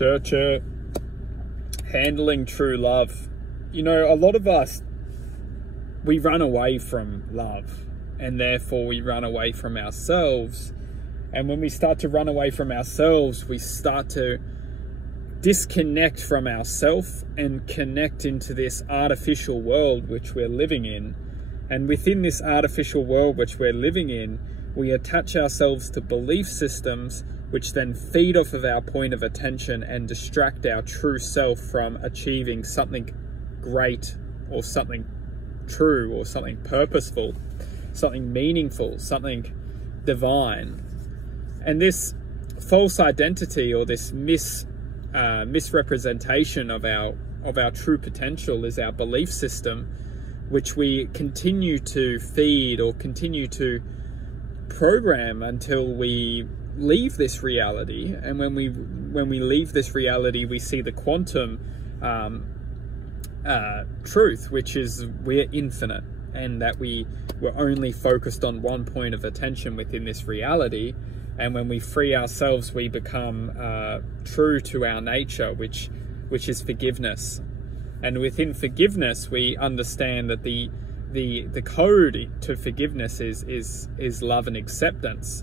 Church, handling true love. You know, a lot of us, we run away from love, and therefore we run away from ourselves. And when we start to run away from ourselves, we start to disconnect from ourselves and connect into this artificial world which we're living in. And within this artificial world which we're living in, we attach ourselves to belief systems which then feed off of our point of attention and distract our true self from achieving something great or something true or something purposeful, something meaningful, something divine. And this false identity, or this misrepresentation of our true potential, is our belief system, which we continue to feed or continue to program until we leave this reality. And when we leave this reality, we see the quantum truth, which is we're infinite, and that we're only focused on one point of attention within this reality. And when we free ourselves, we become true to our nature, which is forgiveness. And within forgiveness, we understand that the code to forgiveness is love and acceptance.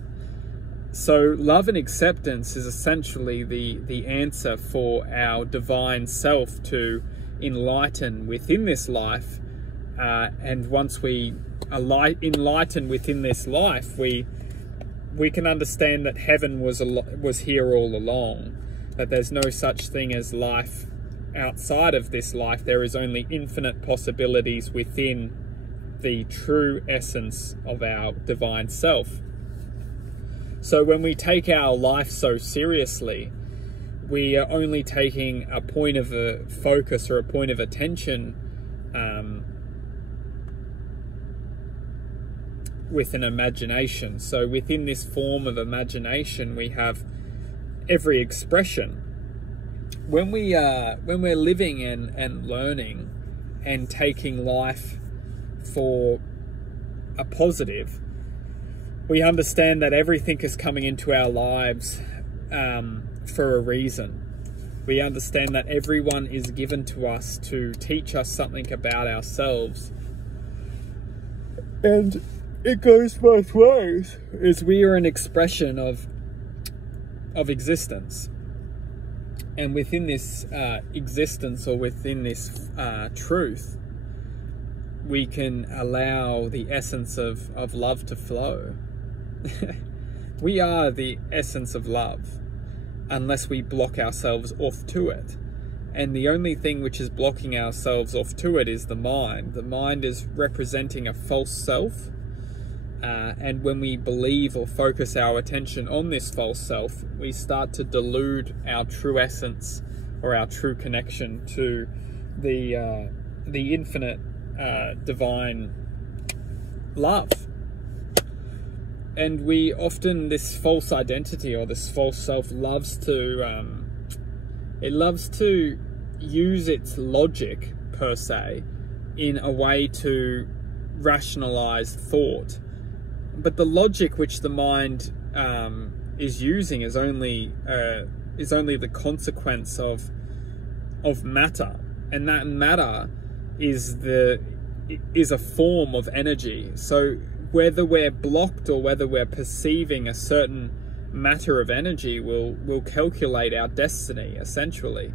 So love and acceptance is essentially the answer for our divine self to enlighten within this life. And once we enlighten within this life, we can understand that heaven was here all along, that there's no such thing as life outside of this life. There is only infinite possibilities within the true essence of our divine self. So when we take our life so seriously, we are only taking a point of a focus or a point of attention with an imagination. So within this form of imagination, we have every expression. When we're living and learning and taking life for a positive, we understand that everything is coming into our lives for a reason. We understand that everyone is given to us to teach us something about ourselves. And it goes both ways, as we are an expression of existence. And within this existence, or within this truth, we can allow the essence of love to flow. We are the essence of love, unless we block ourselves off to it. And the only thing which is blocking ourselves off to it is the mind. The mind is representing a false self. And when we believe or focus our attention on this false self, we start to delude our true essence, or our true connection to the infinite divine love. And we often, this false identity or this false self loves to use its logic, per se, in a way to rationalize thought. But the logic which the mind is using is only the consequence of matter, and that matter is a form of energy. So whether we're blocked or whether we're perceiving a certain matter of energy will calculate our destiny, essentially.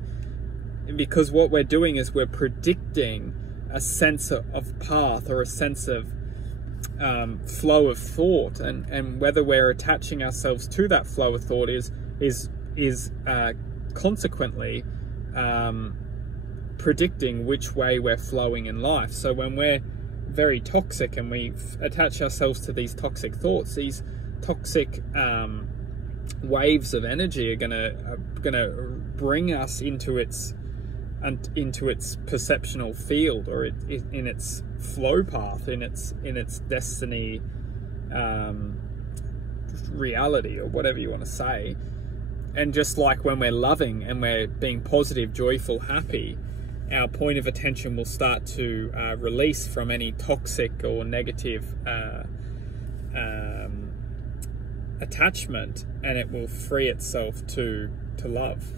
Because what we're doing is we're predicting a sense of path, or a sense of flow of thought, and whether we're attaching ourselves to that flow of thought is consequently predicting which way we're flowing in life. So when we're very toxic and we attach ourselves to these toxic thoughts, these toxic waves of energy are gonna bring us into its perceptional field, or in its flow path, in its destiny reality, or whatever you want to say. And just like when we're loving and we're being positive, joyful, happy, our point of attention will start to release from any toxic or negative attachment, and it will free itself to love.